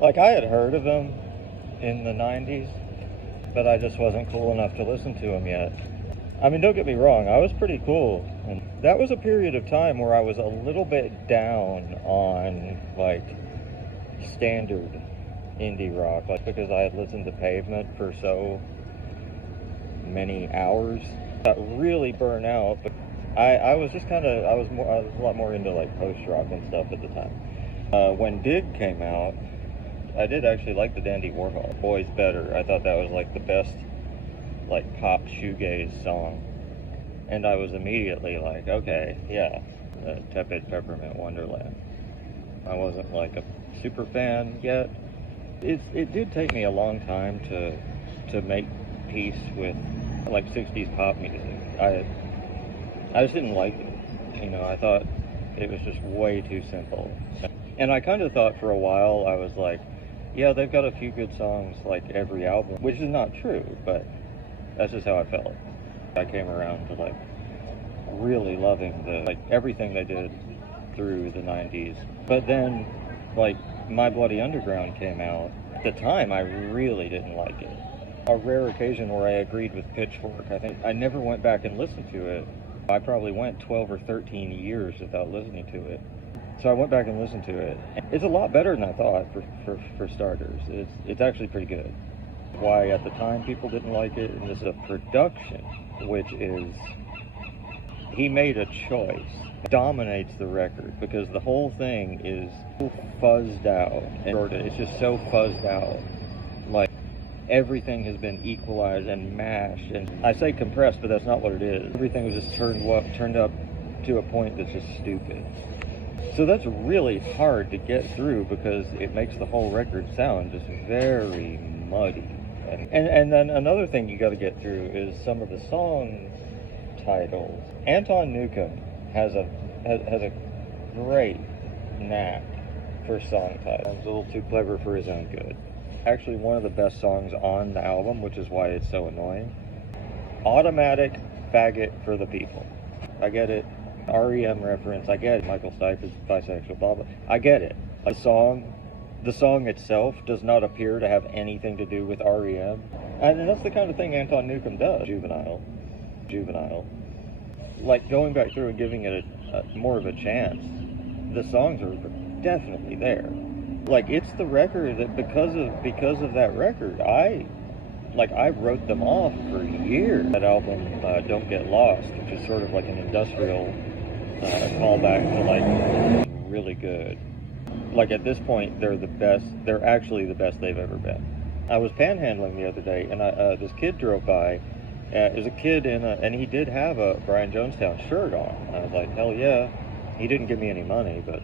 Like, I had heard of him in the 90s, but I just wasn't cool enough to listen to him yet. I mean, don't get me wrong, I was pretty cool. And that was a period of time where I was a little bit down on, like, standard indie rock, like, because I had listened to Pavement for so many hours. Got really burnt out, but I was just kind of, I was a lot more into, like, post-rock and stuff at the time. When Dig came out, I did actually like the Dandy Warhol, Boys Better. I thought that was, like, the best, like, pop shoegaze song. And I was immediately like, okay, yeah, Tepid Peppermint Wonderland. I wasn't, like, a super fan yet. It did take me a long time to make peace with, like, 60s pop music. I just didn't like it. You know, I thought it was just way too simple. And I kind of thought for a while, I was like, yeah, they've got a few good songs like every album, which is not true, but that's just how I felt. I came around to, like, really loving everything they did through the 90s. But then, like, My Bloody Underground came out. At the time, I really didn't like it. A rare occasion where I agreed with Pitchfork. I think I never went back and listened to it. I probably went 12 or 13 years without listening to it. So I went back and listened to it. It's a lot better than I thought, for starters. It's actually pretty good. Why at the time people didn't like it, and this is a production, which is, he made a choice. It dominates the record because the whole thing is so fuzzed out. And it's just so fuzzed out. Like, everything has been equalized and mashed. And I say compressed, but that's not what it is. Everything was just turned up to a point that's just stupid. So that's really hard to get through because it makes the whole record sound just very muddy. And then another thing you got to get through is some of the song titles. Anton Newcomb has a great knack for song titles. He's a little too clever for his own good. Actually, one of the best songs on the album, which is why it's so annoying. Automatic Faggot for the People. I get it. REM reference, I get it. Michael Stipe is bisexual, blah, blah. I get it. The song itself does not appear to have anything to do with REM. And that's the kind of thing Anton Newcomb does. Juvenile. Like, going back through and giving it more of a chance, the songs are definitely there. Like, it's the record that because of that record, I wrote them off for years. That album, Don't Get Lost, which is sort of like an industrial callback to, like, really good. Like, at this point, they're the best. They're actually the best they've ever been. I was panhandling the other day, and this kid drove by. There's a kid and he did have a Brian Jonestown shirt on. I was like, hell yeah. He didn't give me any money, but